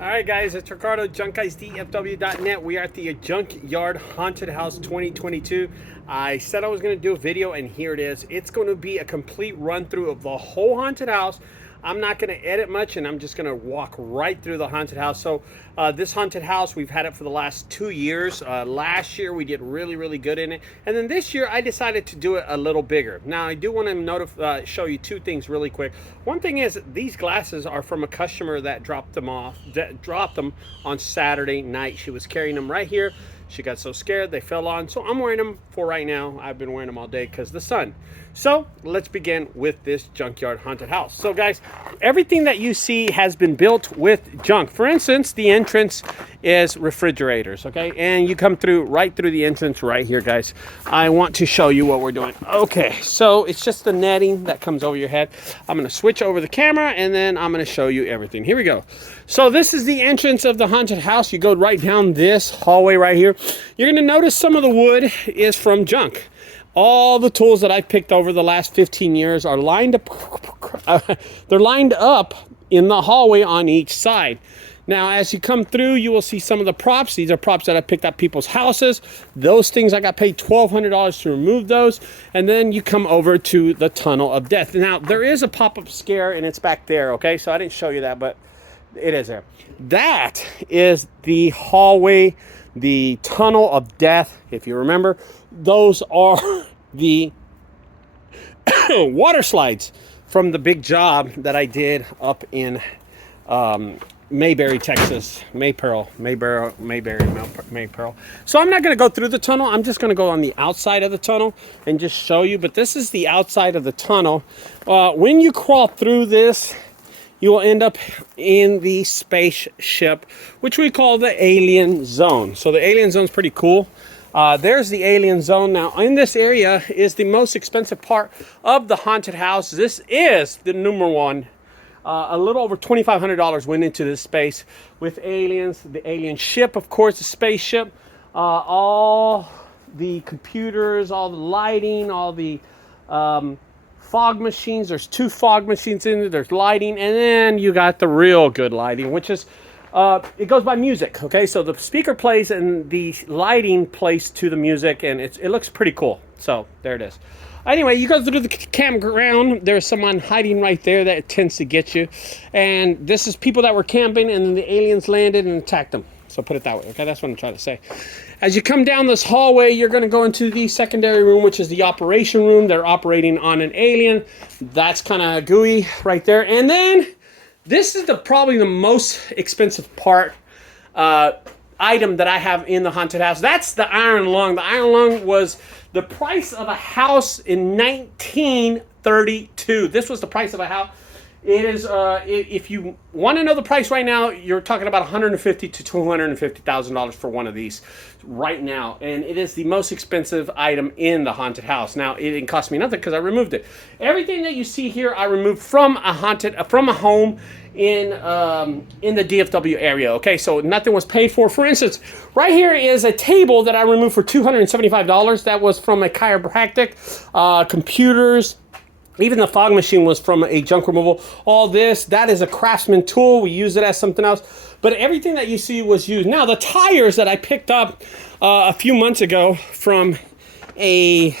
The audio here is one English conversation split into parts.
All right, guys, it's Ricardo, junkguysdfw.net. We are at the Junkyard Haunted House 2022. I said I was going to do a video, and here it is. It's going to be a complete run-through of the whole haunted house. I'm not going to edit much, and I'm just going to walk right through the haunted house. So this haunted house, we've had it for the last 2 years. Last year, we did really good in it. And then this year, I decided to do it a little bigger. Now, I do want to show you two things really quick. One thing is, these glasses are from a customer that dropped them on Saturday night. She was carrying them right here. She got so scared they fell on, so I'm wearing them for right now. I've been wearing them all day because of the sun. So let's begin with this Junkyard Haunted House. So guys, everything that you see has been built with junk. For instance, the entrance is refrigerators, okay? And you come right through the entrance right here, guys. I want to show you what we're doing. Okay, so it's just the netting that comes over your head. I'm gonna switch over the camera and then I'm gonna show you everything. Here we go. So this is the entrance of the haunted house. You go right down this hallway right here. You're gonna notice some of the wood is from junk. All the tools that I've picked over the last 15 years are lined up. They're lined up in the hallway on each side. Now, as you come through, you will see some of the props. These are props that I picked up people's houses. Those things, I got paid $1,200 to remove those. And then you come over to the Tunnel of Death. Now, there is a pop-up scare, and it's back there, okay? So I didn't show you that, but it is there. That is the hallway, the Tunnel of Death. If you remember, those are the water slides from the big job that I did up in Mayberry, Texas. Mayberry. So I'm not going to go through the tunnel. I'm just going to go on the outside of the tunnel and just show you. But this is the outside of the tunnel. When you crawl through this, you will end up in the spaceship, which we call the alien zone. So the alien zone is pretty cool. There's the alien zone. Now, in this area is the most expensive part of the haunted house. This is the number one. A little over $2,500 went into this space with aliens, the alien ship, of course, the spaceship, all the computers, all the lighting, all the fog machines. There's 2 fog machines in there. There's lighting, and then you got the real good lighting, which is it goes by music. Okay, so the speaker plays and the lighting plays to the music, and it looks pretty cool. So there it is. Anyway, you go through the campground. There's someone hiding right there that tends to get you, and this is people that were camping, and then the aliens landed and attacked them. So put it that way. Okay, that's what I'm trying to say. As you come down this hallway, you're going to go into the secondary room, which is the operation room. They're operating on an alien. That's kind of gooey right there. And then this is probably the most expensive item that I have in the haunted house. That's the iron lung. The iron lung was the price of a house in 1932. This was the price of a house. It is, if you want to know the price right now, you're talking about $150,000 to $250,000 for one of these right now. And it is the most expensive item in the haunted house. Now, it didn't cost me nothing because I removed it. Everything that you see here, I removed from a home in the DFW area. Okay, so nothing was paid for. For instance, right here is a table that I removed for $275. That was from a chiropractic, computers. Even the fog machine was from a junk removal. All this, that is a Craftsman tool. We use it as something else. But everything that you see was used. Now, the tires that I picked up a few months ago from a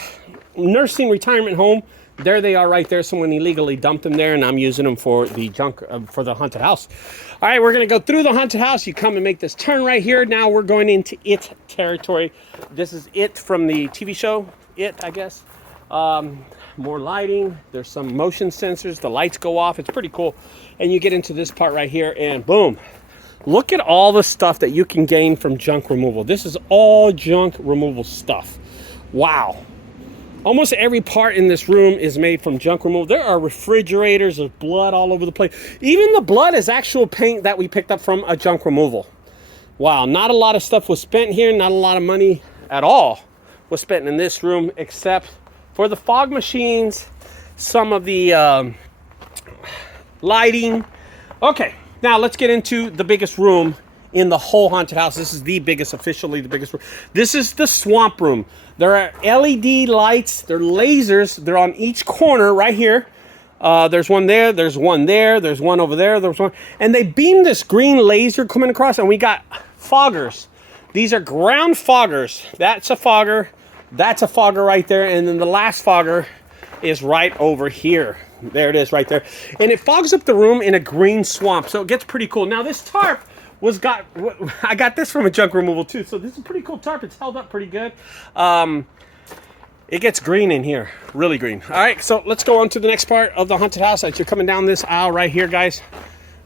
nursing retirement home, there they are right there. Someone illegally dumped them there, and I'm using them for the for the haunted house. All right, we're going to go through the haunted house. You come and make this turn right here. Now we're going into It territory. This is It from the TV show, It, I guess. More lighting. There's some motion sensors. The lights go off. It's pretty cool. And you get into this part right here, and boom. Look at all the stuff that you can gain from junk removal. This is all junk removal stuff. Wow. Almost every part in this room is made from junk removal. There are refrigerators. There's blood all over the place. Even the blood is actual paint that we picked up from a junk removal. Wow. Not a lot of stuff was spent here. Not a lot of money at all was spent in this room, except for the fog machines, some of the lighting. Okay, now let's get into the biggest room in the whole haunted house. This is the biggest, officially the biggest room. This is the swamp room. There are LED lights, they're lasers, they're on each corner right here. There's one there, there's one there, there's one over there, there's one. And they beamed this green laser coming across, and we got foggers. These are ground foggers. That's a fogger. That's a fogger right there. And then the last fogger is right over here. There it is right there. And it fogs up the room in a green swamp. So it gets pretty cool. Now this tarp I got this from a junk removal too. So this is a pretty cool tarp. It's held up pretty good. It gets green in here, really green. All right, so let's go on to the next part of the haunted house. As you're coming down this aisle right here, guys,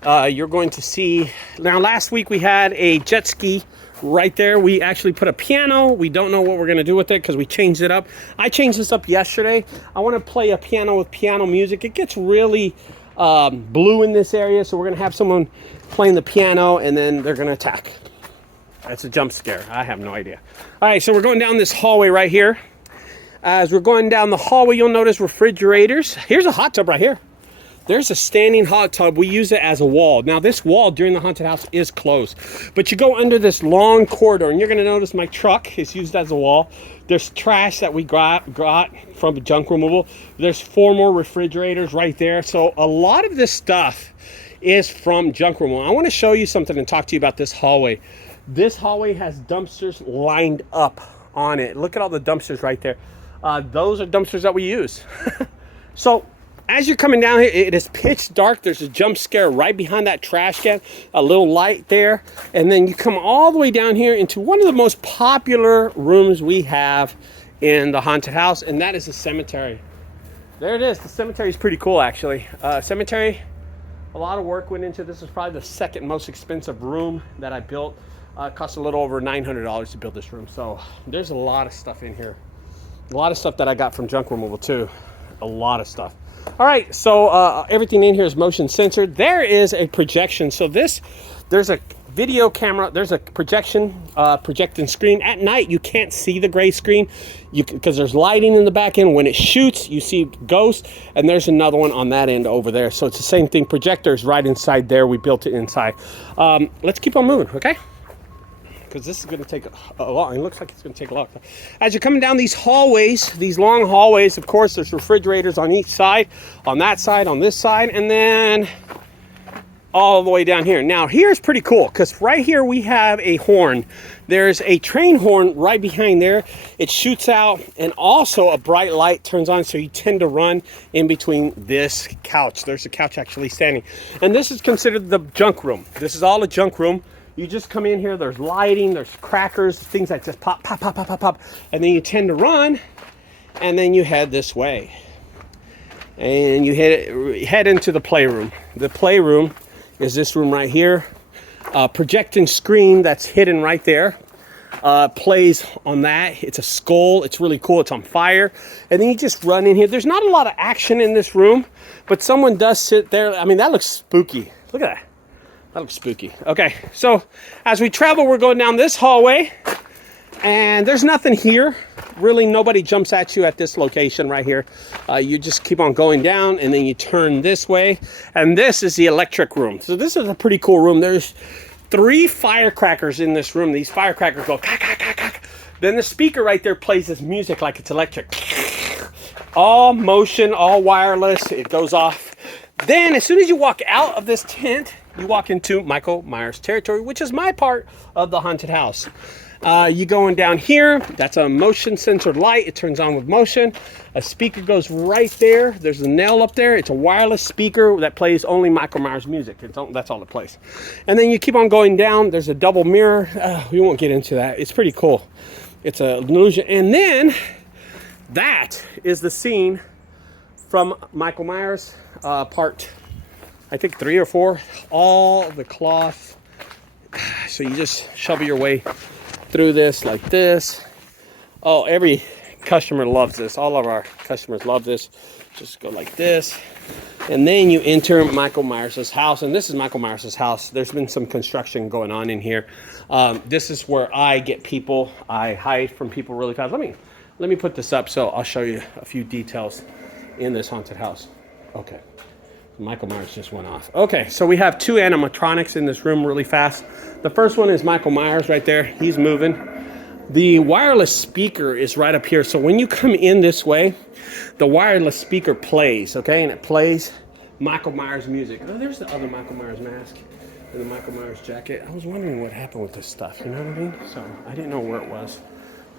you're going to see, now last week we had a jet ski right there. We actually put a piano. We don't know what we're gonna do with it because we changed it up. I changed this up yesterday. I wanna play a piano with piano music. It gets really blue in this area, so we're gonna have someone playing the piano and then they're gonna attack. That's a jump scare, I have no idea. All right, so we're going down this hallway right here. As we're going down the hallway, you'll notice refrigerators. Here's a hot tub right here. There's a standing hot tub. We use it as a wall. Now, this wall during the haunted house is closed, but you go under this long corridor, and you're going to notice my truck is used as a wall. There's trash that we got from junk removal. There's 4 more refrigerators right there. So a lot of this stuff is from junk removal. I want to show you something and talk to you about this hallway. This hallway has dumpsters lined up on it. Look at all the dumpsters right there. Those are dumpsters that we use. So as you're coming down here, it is pitch dark. There's a jump scare right behind that trash can, a little light there. And then you come all the way down here into one of the most popular rooms we have in the haunted house, and that is the cemetery. There it is. The cemetery is pretty cool, actually. Cemetery, a lot of work went into this. Is probably the second most expensive room that I built. It cost a little over $900 to build this room. So there's a lot of stuff in here. A lot of stuff that I got from junk removal too. A lot of stuff. All right, so everything in here is motion censored. There is a projection. So there's a video camera. There's a projecting screen. At night, you can't see the gray screen because there's lighting in the back end. When it shoots, you see ghosts, and there's another one on that end over there. So it's the same thing. Projector's right inside there. We built it inside. Let's keep on moving, okay? Because this is going to take a long, it looks like it's going to take a long time. As you're coming down these hallways, these long hallways, of course, there's refrigerators on each side, on that side, on this side, and then all the way down here. Now, here's pretty cool, because right here we have a horn. There's a train horn right behind there. It shoots out, and also a bright light turns on, so you tend to run in between this couch. There's a couch actually standing. And this is considered the junk room. This is all a junk room. You just come in here, there's lighting, there's crackers, things that just pop, pop, pop, pop, pop, pop. And then you tend to run, and then you head this way. And you head into the playroom. The playroom is this room right here. Projecting screen that's hidden right there. Plays on that. It's a skull. It's really cool. It's on fire. And then you just run in here. There's not a lot of action in this room, but someone does sit there. I mean, that looks spooky. Look at that. That looks spooky. Okay, so as we travel, we're going down this hallway, and there's nothing here. Really, nobody jumps at you at this location right here. You just keep on going down, and then you turn this way, and this is the electric room. So this is a pretty cool room. There's 3 firecrackers in this room. These firecrackers go, ka, ka, ka, ka. Then the speaker right there plays this music like it's electric. All motion, all wireless. It goes off. Then, as soon as you walk out of this tent, you walk into Michael Myers territory, which is my part of the haunted house. You going down here, that's a motion sensor light. It turns on with motion. A speaker goes right there. There's a nail up there. It's a wireless speaker that plays only Michael Myers music. That's all it plays. And then you keep on going down. There's a double mirror. We won't get into that. It's pretty cool. It's an illusion. And then that is the scene from Michael Myers part, I think 3 or 4, all the cloth. So you just shovel your way through this like this. Oh, every customer loves this. All of our customers love this. Just go like this. And then you enter Michael Myers' house. And this is Michael Myers' house. There's been some construction going on in here. This is where I get people. I hide from people really fast. Let me put this up so I'll show you a few details in this haunted house. Okay. Michael Myers just went off. Okay, so we have 2 animatronics in this room really fast. The first one is Michael Myers right there. He's moving. The wireless speaker is right up here. So when you come in this way, the wireless speaker plays, okay? And it plays Michael Myers music. Oh, there's the other Michael Myers mask and the Michael Myers jacket. I was wondering what happened with this stuff, you know what I mean? So I didn't know where it was.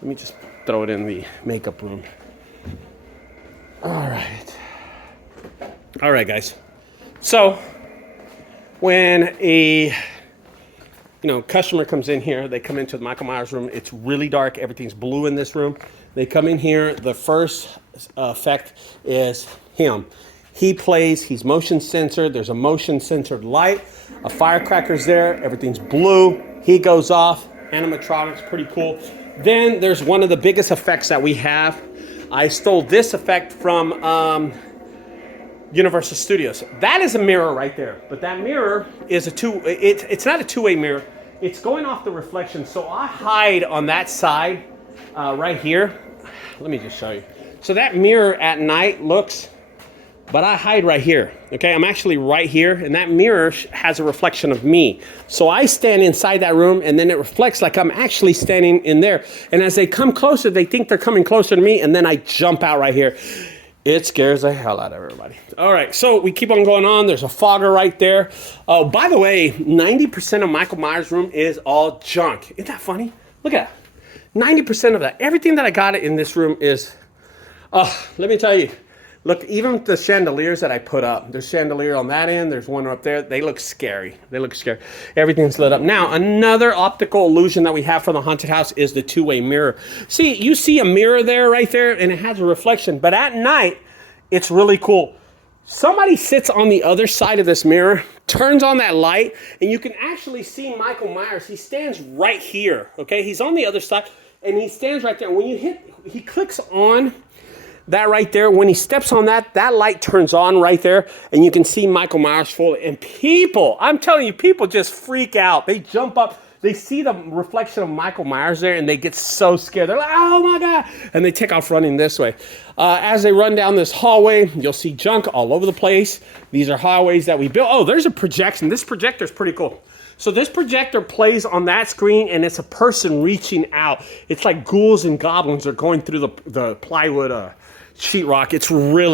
Let me just throw it in the makeup room. All right, guys. So when a customer comes in here, they come into the Michael Myers room. It's really dark. Everything's blue in this room. They come in here. The first effect is him. He plays. He's motion censored. There's a motion censored light. A firecracker's there. Everything's blue. He goes off. Animatronics, pretty cool. Then there's one of the biggest effects that we have. I stole this effect from Universal Studios. That is a mirror right there, but that mirror is it's not a two-way mirror. It's going off the reflection. So I hide on that side right here. Let me just show you. So that mirror at night looks, but I hide right here. Okay, I'm actually right here, and that mirror has a reflection of me. So I stand inside that room, and then it reflects like I'm actually standing in there. And as they come closer, they think they're coming closer to me, and then I jump out right here. It scares the hell out of everybody. All right, so we keep on going on. There's a fogger right there. Oh, by the way, 90% of Michael Myers' room is all junk. Isn't that funny? Look at that. 90% of that. Everything that I got in this room is, let me tell you. Look, even the chandeliers that I put up, there's chandelier on that end, there's one up there. They look scary. They look scary. Everything's lit up. Now, another optical illusion that we have for the haunted house is the two-way mirror. See, you see a mirror there, right there, and it has a reflection. But at night, it's really cool. Somebody sits on the other side of this mirror, turns on that light, and you can actually see Michael Myers. He stands right here, okay? He's on the other side, and he stands right there. When you hit, he clicks on that right there. When he steps on that, that light turns on right there, and you can see Michael Myers fully. And people, I'm telling you, people just freak out. They jump up. They see the reflection of Michael Myers there, and they get so scared. They're like, oh my God. And they take off running this way. As they run down this hallway, you'll see junk all over the place. These are hallways that we built. Oh, there's a projection. This projector is pretty cool. So this projector plays on that screen, and it's a person reaching out. It's like ghouls and goblins are going through the plywood sheetrock. It's really